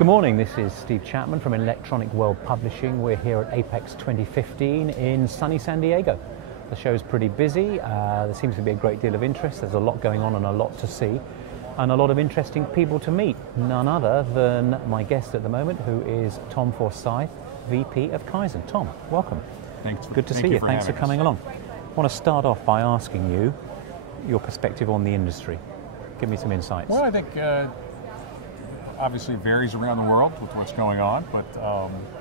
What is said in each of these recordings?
Good morning, this is Steve Chapman from Electronic World Publishing. We're here at Apex 2015 in sunny San Diego. The show's pretty busy, there seems to be a great deal of interest, there's a lot going on and a lot to see, and a lot of interesting people to meet. None other than my guest at the moment, who is Tom Forsythe, VP of Kyzen. Tom, welcome. Thanks. Good to see you. Thanks for coming along. I want to start off by asking you your perspective on the industry. Give me some insights. Well, I think obviously it varies around the world with what's going on, but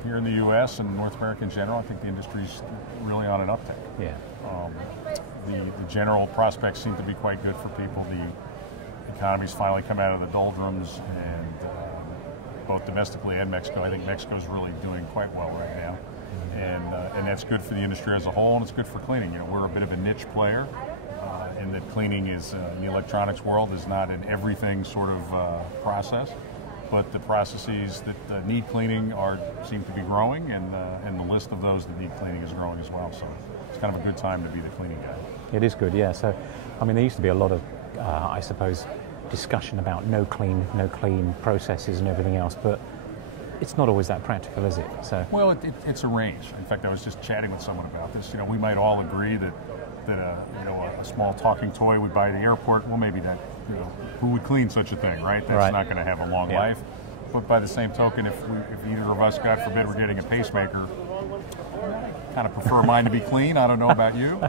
here in the U.S. and North America in general, I think the industry's really on an uptick. Yeah. The general prospects seem to be quite good for people. The economy's finally come out of the doldrums, and both domestically and Mexico. I think Mexico's really doing quite well right now, and that's good for the industry as a whole, and it's good for cleaning. You know, we're a bit of a niche player. In that cleaning is, in the electronics world, is not an everything sort of process, but the processes that need cleaning seem to be growing, and the list of those that need cleaning is growing as well. So it's kind of a good time to be the cleaning guy. It is good, yeah. So, I mean, there used to be a lot of, I suppose, discussion about no clean processes and everything else, but it's not always that practical, is it? So, well, it's a range. In fact, I was just chatting with someone about this. You know, we might all agree that a small talking toy we buy at the airport, well, maybe that, who would clean such a thing, right? That's not going to have a long life. But by the same token, if either of us, God forbid, we're getting a pacemaker, I kind of prefer mine to be clean. I don't know about you.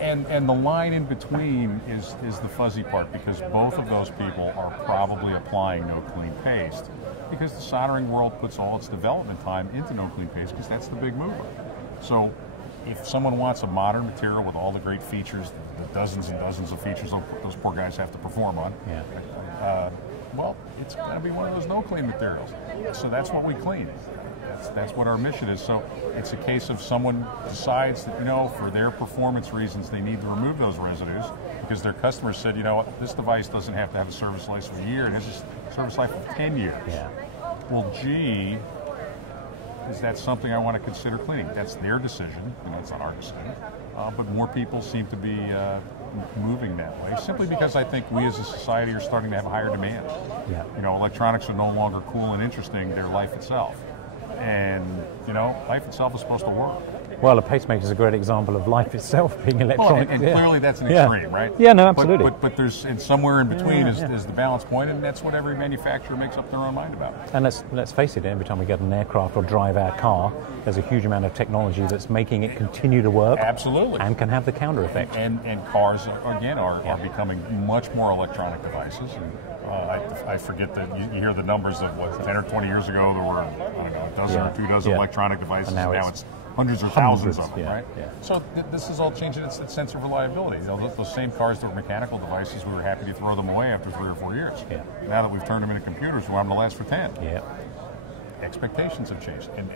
And the line in between is the fuzzy part, because both of those people are probably applying no clean paste, because the soldering world puts all its development time into no clean paste, because that's the big mover. So if someone wants a modern material with all the great features, the dozens and dozens of features those poor guys have to perform on, well, it's going to be one of those no-clean materials. So that's what we clean. That's what our mission is. So it's a case of someone decides that, for their performance reasons, they need to remove those residues because their customers said, this device doesn't have to have a service life of a year, it has a service life of 10 years. Yeah. Well, gee, is that something I want to consider cleaning? That's their decision, it's not our decision. But more people seem to be moving that way, simply because I think we as a society are starting to have a higher demand. Yeah. Electronics are no longer cool and interesting, they're life itself. And, life itself is supposed to work. Well, a pacemaker is a great example of life itself being electronic. Well, and clearly that's an extreme, right? Yeah, no, absolutely. But there's somewhere in between is the balance point, and that's what every manufacturer makes up their own mind about. And let's face it, every time we get an aircraft or drive our car, there's a huge amount of technology that's making it continue to work. Absolutely. And can have the counter effect. And cars, again, are becoming much more electronic devices. And, I forget that you hear the numbers of 10 or 20 years ago there were, I don't know, a dozen or 2 dozen electronic devices, and now it's hundreds or thousands of them, right? Yeah. So this is all changing its sense of reliability. Those same cars that were mechanical devices, we were happy to throw them away after 3 or 4 years. Yeah. Now that we've turned them into computers, we want them to last for 10. Yeah. Expectations have changed, and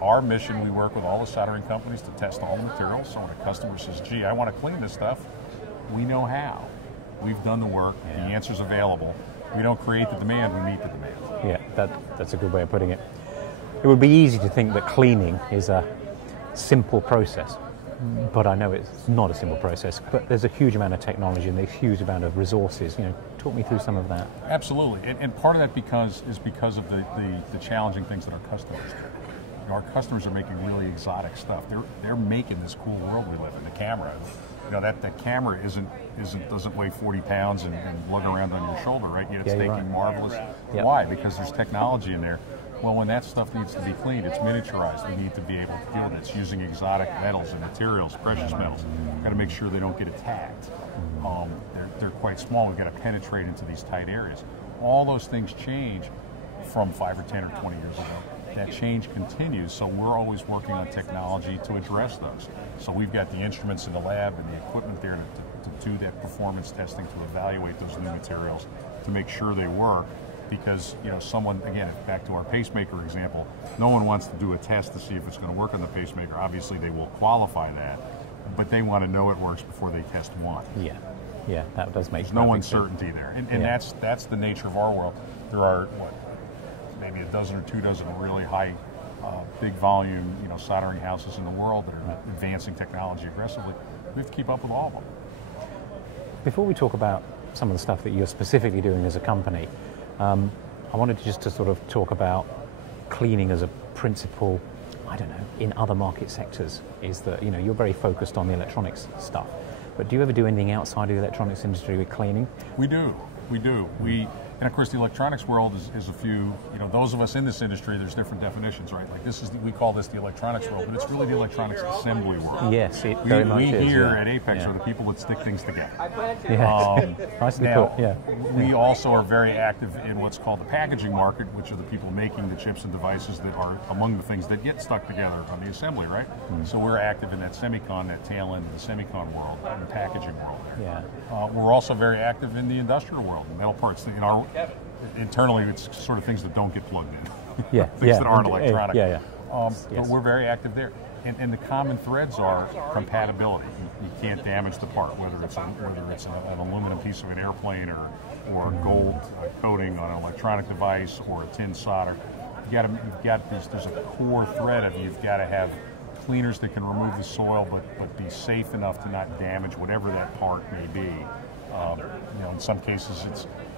our mission, we work with all the soldering companies to test all the materials. So when a customer says, "Gee, I want to clean this stuff," we know how. We've done the work. The answer's available. We don't create the demand; we meet the demand. Yeah, that's a good way of putting it. It would be easy to think that cleaning is a simple process, but I know it's not a simple process. But there's a huge amount of technology and there's a huge amount of resources. Talk me through some of that. Absolutely, and part of that is because of the challenging things that our customers do. Our customers are making really exotic stuff. They're making this cool world we live in. The camera, that camera doesn't weigh 40 pounds and lug around on your shoulder, right? Yet it's making marvelous. Yep. Why? Because there's technology in there. Well, when that stuff needs to be cleaned, it's miniaturized. We need to be able to deal with it. It's using exotic metals and materials, precious metals. We've got to make sure they don't get attacked. They're quite small. We've got to penetrate into these tight areas. All those things change from 5 or 10 or 20 years ago. That change continues, so we're always working on technology to address those. So we've got the instruments in the lab and the equipment there to do that performance testing, to evaluate those new materials, to make sure they work. Because someone, again, back to our pacemaker example, no one wants to do a test to see if it's going to work on the pacemaker. Obviously, they will qualify that, but they want to know it works before they test one. Yeah, that does make sense. There's no uncertainty there, and that's the nature of our world. There are maybe a dozen or 2 dozen really high, big volume, soldering houses in the world that are advancing technology aggressively. We have to keep up with all of them. Before we talk about some of the stuff that you're specifically doing as a company, I wanted just to sort of talk about cleaning as a principle, I don't know, in other market sectors. Is that, you know, you're very focused on the electronics stuff, but do you ever do anything outside of the electronics industry with cleaning? We do. And of course, the electronics world is a few, you know, those of us in this industry, there's different definitions, right? Like we call this the electronics world, but it's really the electronics assembly world. Yes, it very much is. We here yeah. at Aprex yeah. are the people that stick things together. Yes. Nicely now, put, yeah. We also are very active in what's called the packaging market, which are the people making the chips and devices that are among the things that get stuck together on the assembly, right? So we're active in that that tail end of the semicon world, and the packaging world there. Yeah. We're also very active in the industrial world, metal parts. Internally, it's sort of things that don't get plugged in. Yeah, things that aren't electronic. Yeah. But we're very active there. And the common threads are compatibility. You can't damage the part, whether it's an aluminum piece of an airplane or gold coating on an electronic device or a tin solder. There's a core thread of you've got to have cleaners that can remove the soil, but be safe enough to not damage whatever that part may be. In some cases,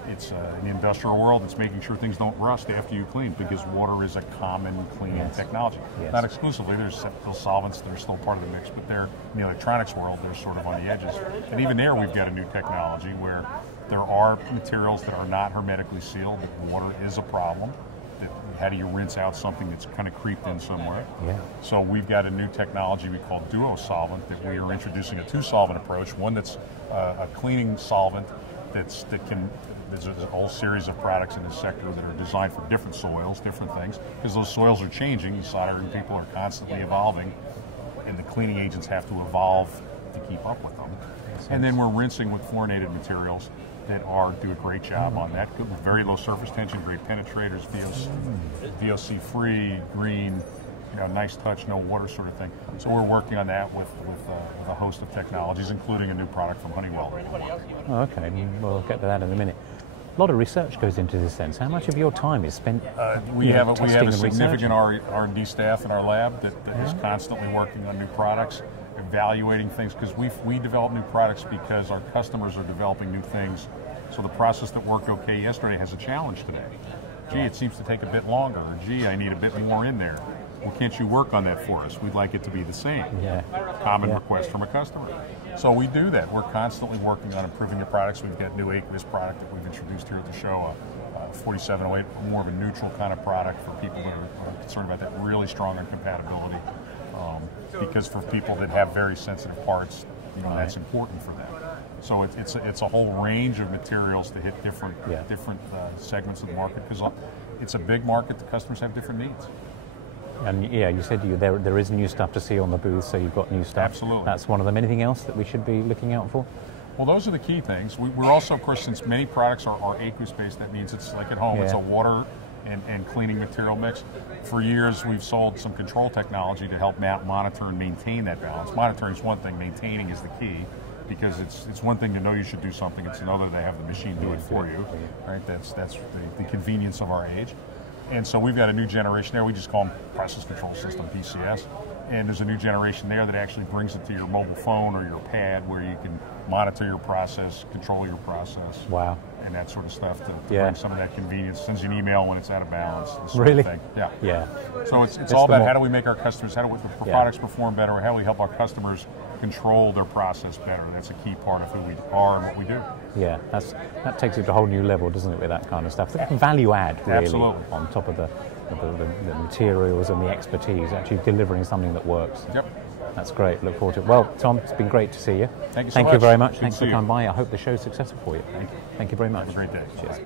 it's in the industrial world, it's making sure things don't rust after you clean, because water is a common cleaning technology. Yes. Not exclusively, there's still solvents that are still part of the mix, but they're in the electronics world, they're sort of on the edges. And even there, we've got a new technology where there are materials that are not hermetically sealed, that water is a problem. How do you rinse out something that's kind of creeped in somewhere? Yeah. So we've got a new technology we call duo solvent that we are introducing, a two-solvent approach. One that's a cleaning solvent there's a whole series of products in this sector that are designed for different soils, different things, because those soils are changing. The soldering people are constantly evolving, and the cleaning agents have to evolve to keep up with them. And then we're rinsing with fluorinated materials that do a great job on that, with very low surface tension, great penetrators, VOC free, green, nice touch, no water sort of thing. So we're working on that with a host of technologies, including a new product from Honeywell. Oh, okay, we'll get to that in a minute. A lot of research goes into this sense. How much of your time is spent we have a significant researching? R&D staff in our lab that is constantly working on new products, evaluating things, because we develop new products because our customers are developing new things. So the process that worked okay yesterday has a challenge today. Gee, it seems to take a bit longer. Or, gee, I need a bit more in there. Well, can't you work on that for us? We'd like it to be the same. Common request from a customer. So we do that. We're constantly working on improving the products. We've got new aqueous product that we've introduced here at the show, a 4708, more of a neutral kind of product for people that are concerned about that, really strong on compatibility. Because for people that have very sensitive parts, that's important for them. So it's a whole range of materials to hit different segments of the market, because it's a big market. The customers have different needs. And you said there is new stuff to see on the booth, so you've got new stuff. Absolutely. That's one of them. Anything else that we should be looking out for? Well, those are the key things. We're also, of course, since many products are aqueous-based, that means it's like at home. It's a water and cleaning material mix. For years, we've sold some control technology to help monitor and maintain that balance. Monitoring is one thing, maintaining is the key, because it's one thing to know you should do something, it's another to have the machine do it for you. Right? That's the convenience of our age. And so we've got a new generation there. We just call them Process Control System, PCS. And there's a new generation there that actually brings it to your mobile phone or your pad, where you can monitor your process, control your process. Wow. And that sort of stuff to bring some of that convenience. Sends you an email when it's out of balance. This sort Really? of thing. Yeah. So it's all about how do we make our customers, how do the products perform better, or how do we help our customers control their process better. That's a key part of who we are and what we do. Yeah, that takes it to a whole new level, doesn't it, with that kind of stuff? The value add, really, Absolutely. On top of the materials and the expertise, actually delivering something that works. Yep. That's great. Look forward to it. Well, Tom, it's been great to see you. Thank you so much. Thank you very much. Good Thanks to for see coming you. by. I hope the show's successful for you. Thank you very much. Have a great day. Cheers.